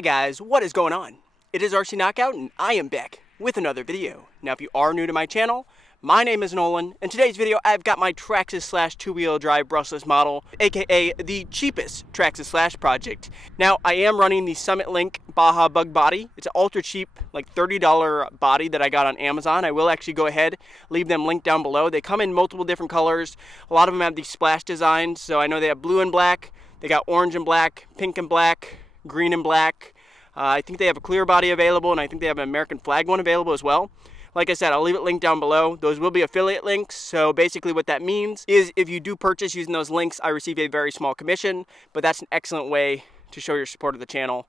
Hey guys, what is going on? It is RC Knockout and I am back with another video. Now if you are new to my channel, my name is Nolan. In today's video I've got my Traxxas / two-wheel drive brushless model, aka the cheapest Traxxas / project. Now I am running the Summit Link Baja bug body. It's an ultra cheap, like $30 body that I got on Amazon. I will actually go ahead, leave them linked down below. They come in multiple different colors. A lot of them have these splash designs, so I know they have blue and black, they got orange and black, pink and black, green and black. I think they have a clear body available, and I think they have an American flag one available as well. Like I said, I'll leave it linked down below. Those will be affiliate links, so basically what that means is if you do purchase using those links, I receive a very small commission, but that's an excellent way to show your support of the channel,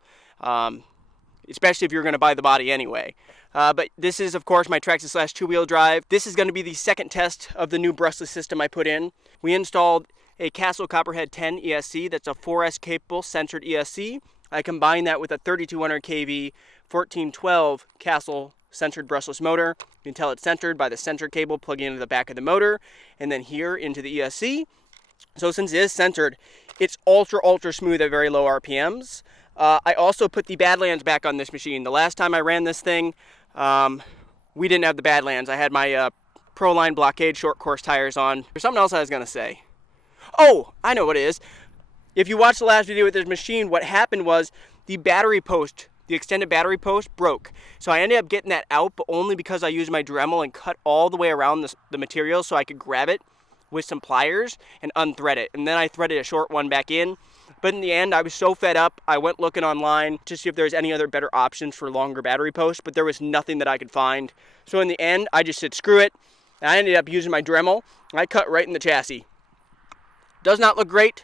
especially if you're going to buy the body anyway. But this is, of course, my Traxxas / two-wheel drive. This is going to be the second test of the new brushless system I put in. We installed a Castle Copperhead 10 ESC. That's a 4S capable centered ESC. I combined that with a 3200 kV 1412 Castle centered brushless motor. You can tell it's centered by the center cable plugging into the back of the motor and then here into the ESC. So since it is centered, it's ultra smooth at very low RPMs. I also put the Badlands back on this machine. The last time I ran this thing, we didn't have the Badlands. I had my Proline Blockade short course tires on. There's something else I was going to say. Oh, I know what it is. If you watched the last video with this machine, what happened was the battery post, the extended battery post broke. So I ended up getting that out, but only because I used my Dremel and cut all the way around the material so I could grab it with some pliers and unthread it. And then I threaded a short one back in. But in the end, I was so fed up, I went looking online to see if there's any other better options for longer battery posts, but there was nothing that I could find. So in the end, I just said, screw it. And I ended up using my Dremel. I cut right in the chassis. Does not look great,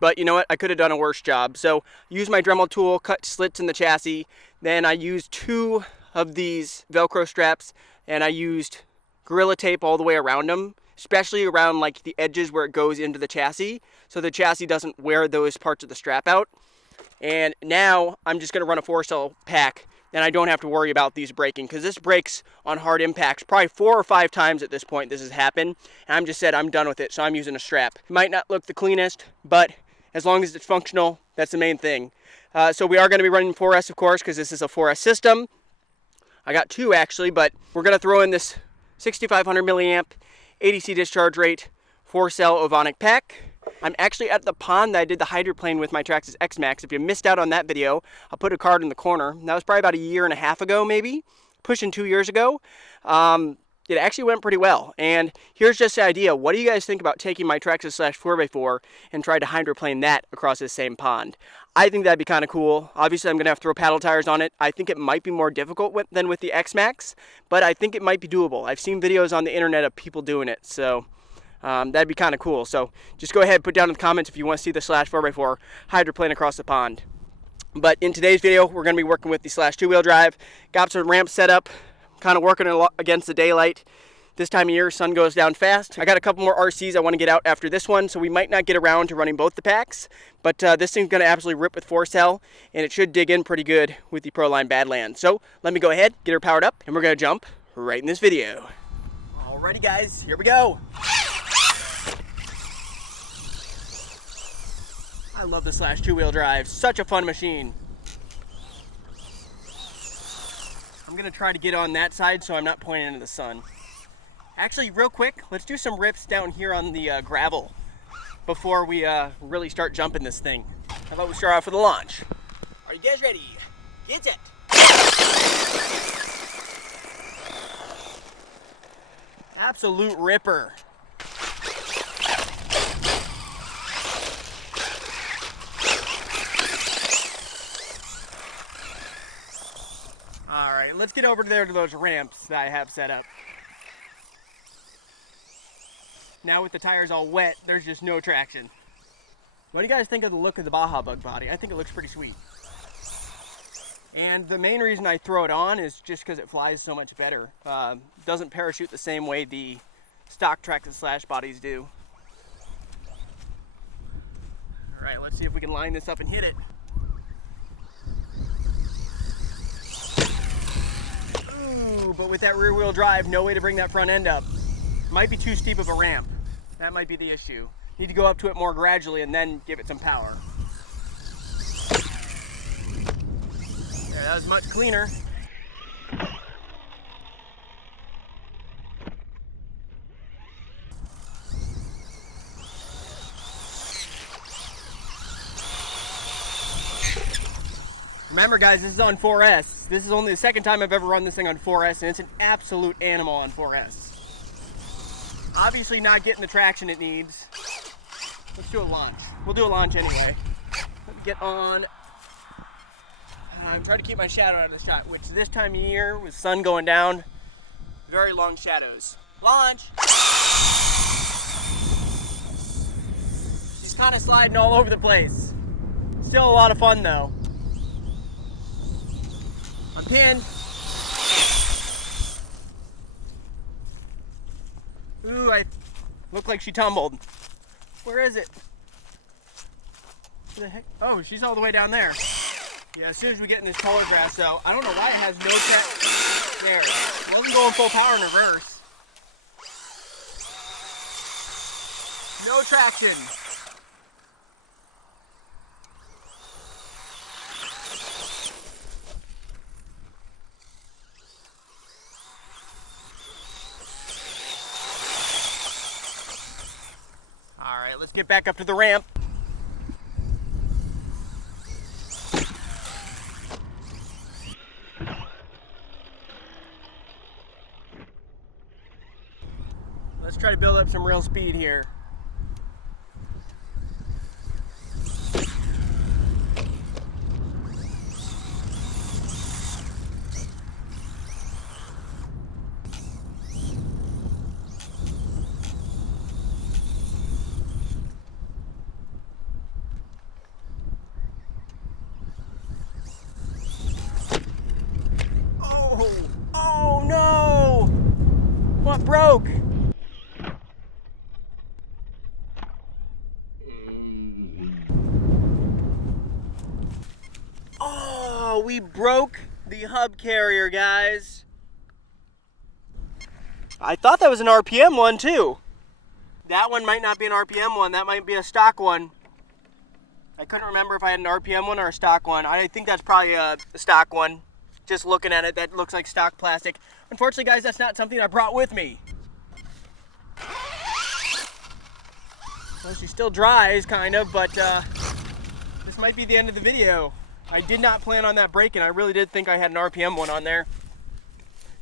but you know what? I could have done a worse job. So use my Dremel tool, cut slits in the chassis. Then I used 2 of these Velcro straps, and I used Gorilla Tape all the way around them, especially around like the edges where it goes into the chassis, so the chassis doesn't wear those parts of the strap out. And now I'm just going to run a 4-cell pack, and I don't have to worry about these breaking, because this breaks on hard impacts probably 4 or 5 times at this point this has happened, and I'm just said I'm done with it, so I'm using a strap. It might not look the cleanest, but as long as it's functional, that's the main thing. So we are going to be running 4S, of course, because this is a 4S system. I got 2 actually, but we're going to throw in this 6500 milliamp ADC discharge rate 4-cell Ovonic pack. I'm actually at the pond that I did the hydroplane with my Traxxas X-Max. If you missed out on that video, I'll put a card in the corner. That was probably about 1.5 years ago, maybe, pushing 2 years ago. It actually went pretty well. And here's just the idea. What do you guys think about taking my Traxxas / 4x4 and try to hydroplane that across this same pond? I think that'd be kind of cool. Obviously, I'm going to have to throw paddle tires on it. I think it might be more difficult than with the X-Max, but I think it might be doable. I've seen videos on the internet of people doing it, so that'd be kind of cool. So just go ahead and put down in the comments if you want to see the / 4x4 hydroplane across the pond. But in today's video, we're going to be working with the / two-wheel drive. Got some ramps set up, kind of working against the daylight. This time of year, sun goes down fast. I got a couple more RCs I want to get out after this one, so we might not get around to running both the packs, but this thing's going to absolutely rip with 4-cell, and it should dig in pretty good with the Proline Badlands. So let me go ahead, get her powered up, and we're going to jump right in this video. Alrighty guys, here we go. I love the / two-wheel drive, such a fun machine. I'm going to try to get on that side so I'm not pointing into the sun. Actually, real quick, let's do some rips down here on the gravel before we really start jumping this thing. How about we start off with a launch? Are you guys ready? Get set! Absolute ripper. Alright, let's get over there to those ramps that I have set up. Now with the tires all wet, there's just no traction. What do you guys think of the look of the Baja bug body? I think it looks pretty sweet. And the main reason I throw it on is just because it flies so much better. Doesn't parachute the same way the stock Traxxas / bodies do. Alright, let's see if we can line this up and hit it. Ooh, but with that rear wheel drive, no way to bring that front end up. Might be too steep of a ramp. That might be the issue. Need to go up to it more gradually and then give it some power. Alright, that was much cleaner. Remember guys, this is on 4S. This is only the second time I've ever run this thing on 4S, and it's an absolute animal on 4S. Obviously not getting the traction it needs. Let's do a launch. We'll do a launch anyway. Let me get on. I'm trying to keep my shadow out of the shot, which this time of year, with sun going down, very long shadows. Launch! She's kind of sliding all over the place. Still a lot of fun though. I'm pinned. Ooh, I look like she tumbled. Where is it? Where the heck? Oh, she's all the way down there. Yeah, as soon as we get in this taller grass, though, I don't know why it has no track. There. It wasn't going full power in reverse. No traction. Alright, let's get back up to the ramp. Let's try to build up some real speed here. Oh no! What broke? Oh, we broke the hub carrier, guys. I thought that was an RPM one too. That one might not be an RPM one, that might be a stock one. I couldn't remember if I had an RPM one or a stock one. I think that's probably a stock one. Just looking at it, that looks like stock plastic. Unfortunately, guys, that's not something I brought with me. Well, she still dries, kind of, but this might be the end of the video. I did not plan on that breaking. I really did think I had an RPM one on there.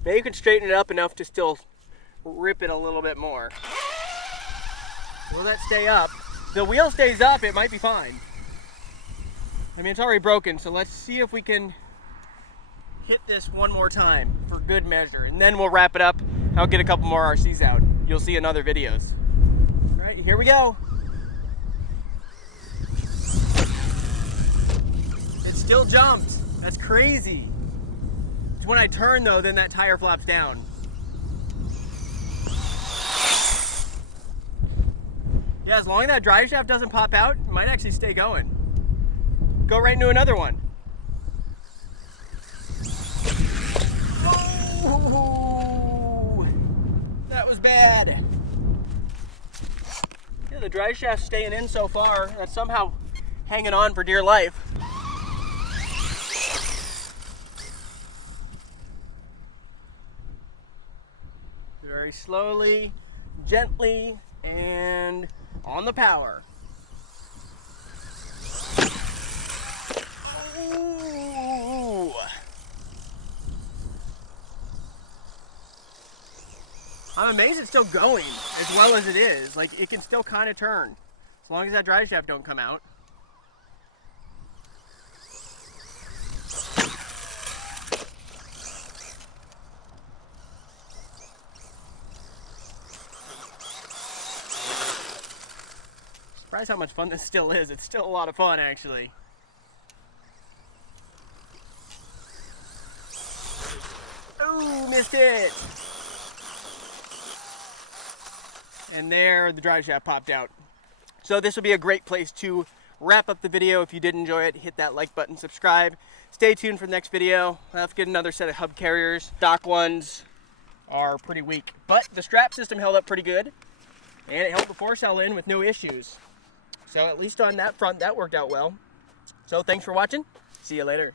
Maybe you can straighten it up enough to still rip it a little bit more. Will that stay up? The wheel stays up, it might be fine. I mean, it's already broken, so let's see if we can hit this one more time for good measure, and then we'll wrap it up. I'll get a couple more RCs out. You'll see in other videos. All right, here we go. It still jumps. That's crazy. It's when I turn though, then that tire flops down. Yeah, as long as that drive shaft doesn't pop out, it might actually stay going. Go right into another one. Oh, that was bad. Yeah, the drive shaft's staying in so far. That's somehow hanging on for dear life. Very slowly, gently, and on the power. Ooh. I'm amazed it's still going as well as it is. Like, it can still kind of turn as long as that drive shaft don't come out. Surprised how much fun this still is. It's still a lot of fun, actually. Ooh, missed it! And there, the drive shaft popped out. So this would be a great place to wrap up the video. If you did enjoy it, hit that like button, subscribe. Stay tuned for the next video. I'll have to get another set of hub carriers. Stock ones are pretty weak, but the strap system held up pretty good, and it held the 4-cell in with no issues. So at least on that front, that worked out well. So thanks for watching. See you later.